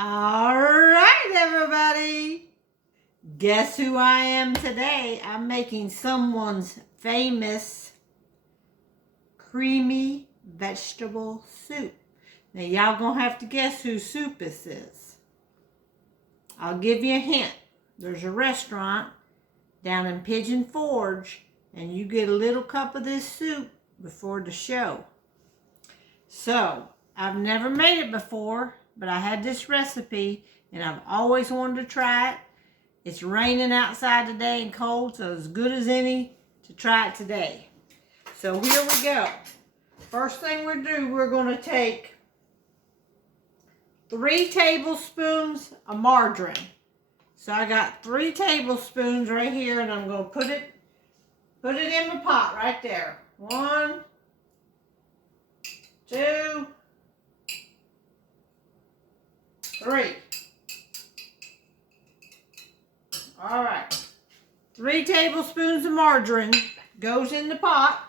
All right, everybody. Guess who I am today? I'm making someone's famous creamy vegetable soup. Now, y'all gonna have to guess whose soup this is. I'll give you a hint. There's a restaurant down in Pigeon Forge, and you get a little cup of this soup before the show. So, I've never made it before, but I had this recipe, and I've always wanted to try it. It's raining outside today and cold, so as good as any to try it today. So here we go. First thing we're going to take 3 tablespoons of margarine. So I got 3 tablespoons right here, and I'm going to put it in my pot right there. 1, 2, 3. All right. 3 tablespoons of margarine goes in the pot.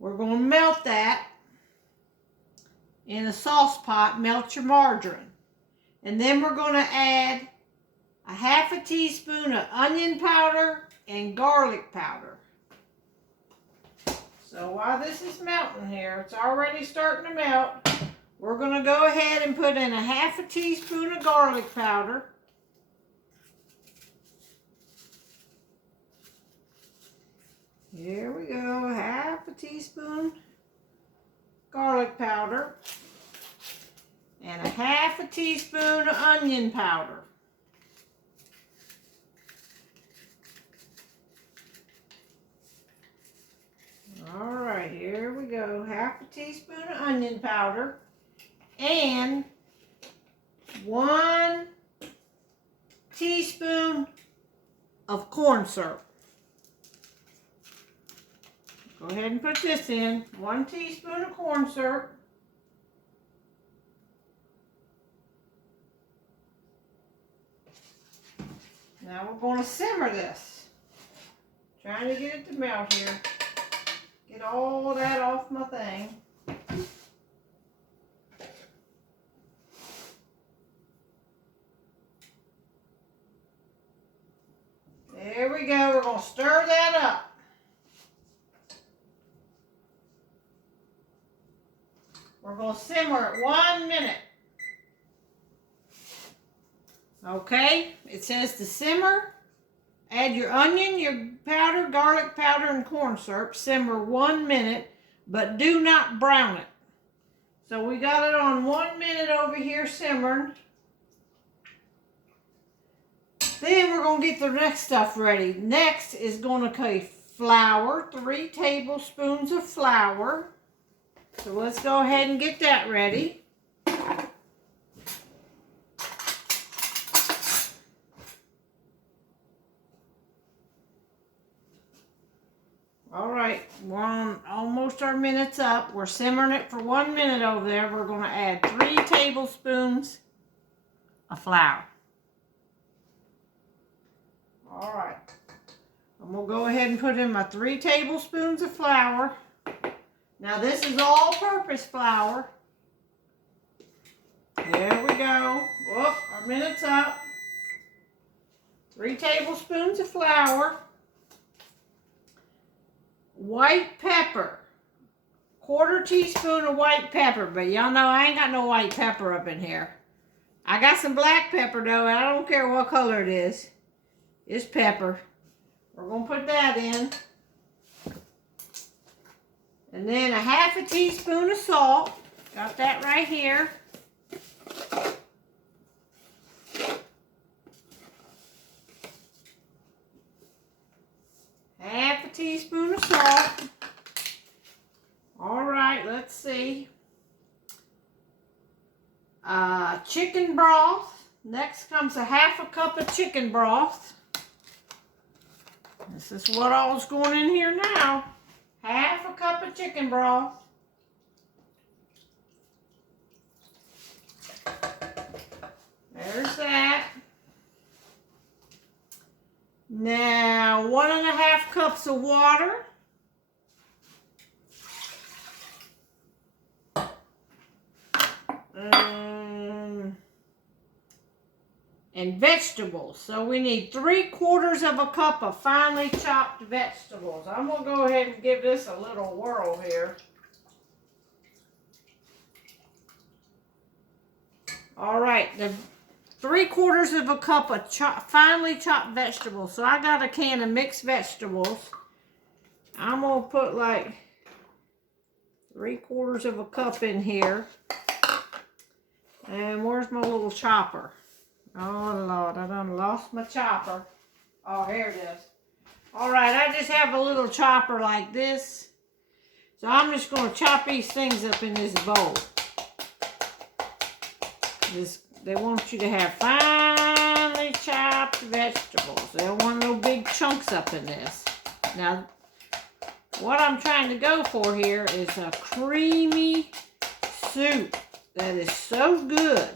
We're going to melt that in a sauce pot. Melt your margarine. And then we're going to add a 1/2 teaspoon of onion powder and garlic powder. So while this is melting here, it's already starting to melt. We're going to go ahead and put in a 1/2 teaspoon of garlic powder. Here we go, 1/2 teaspoon garlic powder and a 1/2 teaspoon of onion powder. All right, here we go, 1/2 teaspoon of onion powder and 1 teaspoon of corn syrup. Go ahead and put this in. 1 teaspoon of corn syrup. Now we're going to simmer this. Trying to get it to melt here. Get all that off my thing. There we go. We're going to stir that up. We're going to simmer it 1 minute. Okay, it says to simmer. Add your onion, your powder, garlic powder, and corn syrup. Simmer 1 minute, but do not brown it. So we got it on 1 minute over here simmering. Then we're going to get the next stuff ready. Next is going to be flour, 3 tablespoons of flour. So let's go ahead and get that ready. All right, we're on almost our minute's up. We're simmering it for 1 minute over there. We're going to add 3 tablespoons of flour. All right, I'm going to go ahead and put in my 3 tablespoons of flour. Now this is all-purpose flour. There we go. Whoop, our minute's up. 3 tablespoons of flour. White pepper. 1/4 teaspoon of white pepper. But y'all know I ain't got no white pepper up in here. I got some black pepper though, and I don't care what color it is. It's pepper. We're going to put that in. And then a 1/2 teaspoon of salt. Got that right here. Half a teaspoon of salt. All right, let's see. Chicken broth. Next comes a 1/2 cup of chicken broth. This is what all's going in here now. 1/2 cup of chicken broth. There's that. Now, 1½ cups of water. and vegetables. So we need 3/4 of a cup of finely chopped vegetables. I'm going to go ahead and give this a little whirl here. All right, the 3/4 of a cup of finely chopped vegetables. So I got a can of mixed vegetables. I'm going to put like 3/4 of a cup in here. And where's my little chopper? Oh, Lord, I done lost my chopper. Oh, here it is. All right, I just have a little chopper like this. So I'm just going to chop these things up in this bowl. They want you to have finely chopped vegetables. They don't want no big chunks up in this. Now, what I'm trying to go for here is a creamy soup that is so good.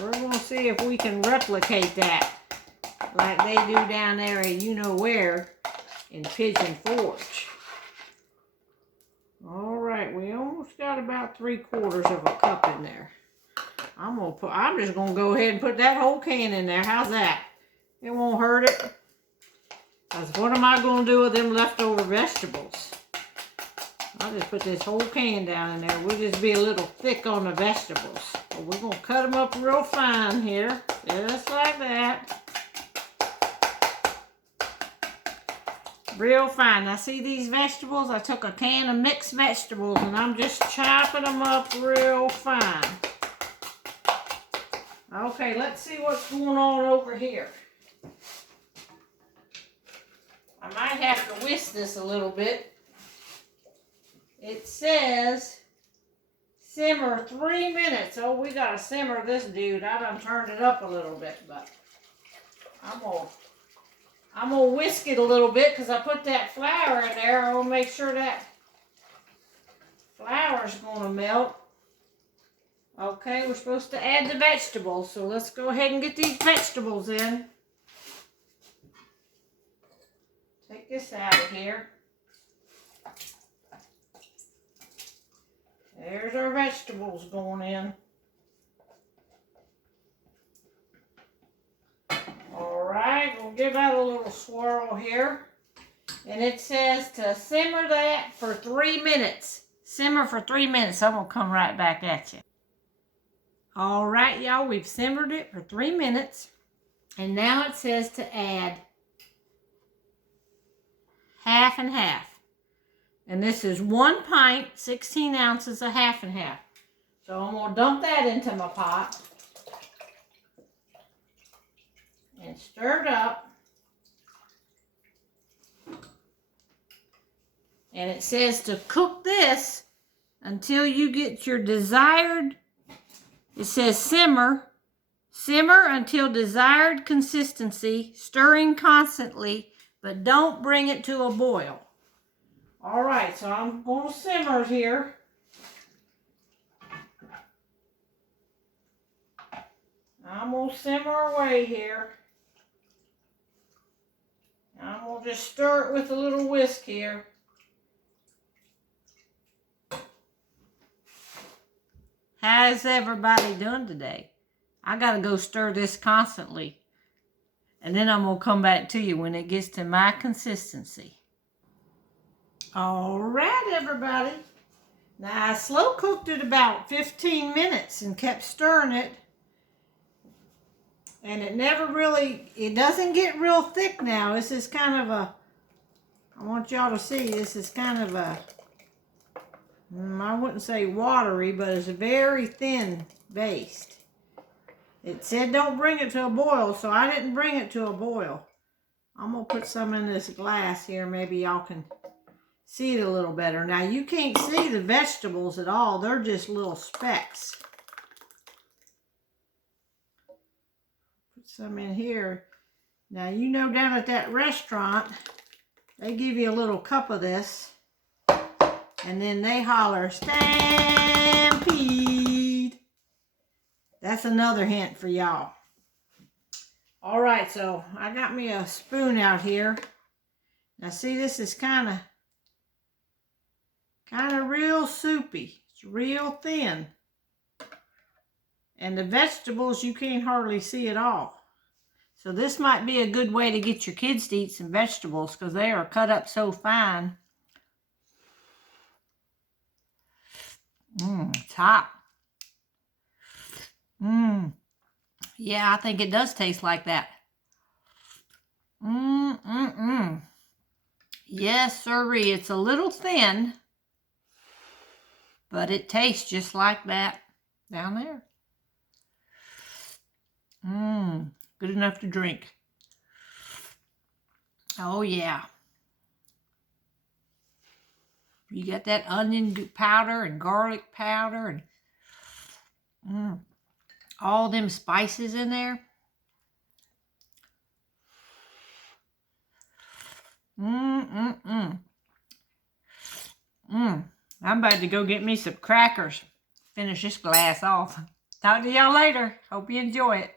We're going to see if we can replicate that like they do down there at you-know-where in Pigeon Forge. All right, we almost got about 3/4 of a cup in there. I'm just going to go ahead and put that whole can in there. How's that? It won't hurt it. Because what am I going to do with them leftover vegetables? I'll just put this whole can down in there. We'll just be a little thick on the vegetables. But we're going to cut them up real fine here. Just like that. Real fine. Now see these vegetables? I took a can of mixed vegetables and I'm just chopping them up real fine. Okay, let's see what's going on over here. I might have to whisk this a little bit. It says simmer 3 minutes. Oh, we gotta simmer this dude. I done turned it up a little bit, but I'm gonna whisk it a little bit because I put that flour in there. I will make sure that flour's gonna melt. Okay, we're supposed to add the vegetables, so let's go ahead and get these vegetables in. Take this out of here. There's our vegetables going in. All right, we'll give that a little swirl here. And it says to simmer that for 3 minutes. Simmer for 3 minutes. I'm going to come right back at you. All right, y'all, we've simmered it for 3 minutes. And now it says to add half and half. And this is 1 pint, 16 ounces of half and half. So I'm going to dump that into my pot. And stir it up. And it says to cook this until you get your desired, it says simmer. Simmer until desired consistency, stirring constantly, but don't bring it to a boil. All right, so I'm going to simmer here. I'm going to simmer away here. I'm going to just stir it with a little whisk here. How's everybody doing today? I got to go stir this constantly. And then I'm going to come back to you when it gets to my consistency. All right, everybody. Now, I slow cooked it about 15 minutes and kept stirring it. And it never really, it doesn't get real thick now. This is kind of a, I want y'all to see, this is kind of a, I wouldn't say watery, but it's very thin based. It said don't bring it to a boil, so I didn't bring it to a boil. I'm going to put some in this glass here. Maybe y'all can see it a little better. Now, you can't see the vegetables at all. They're just little specks. Put some in here. Now, you know down at that restaurant, they give you a little cup of this. And then they holler, Stampede. That's another hint for y'all. All right, so I got me a spoon out here. Now, see, this is kind of real soupy. It's real thin. And the vegetables, you can't hardly see at all. So this might be a good way to get your kids to eat some vegetables because they are cut up so fine. It's hot. Yeah, I think it does taste like that. Yes, sirree. It's a little thin, but it tastes just like that down there. Good enough to drink. Oh, yeah. You got that onion powder and garlic powder and all them spices in there. I'm about to go get me some crackers. Finish this glass off. Talk to y'all later. Hope you enjoy it.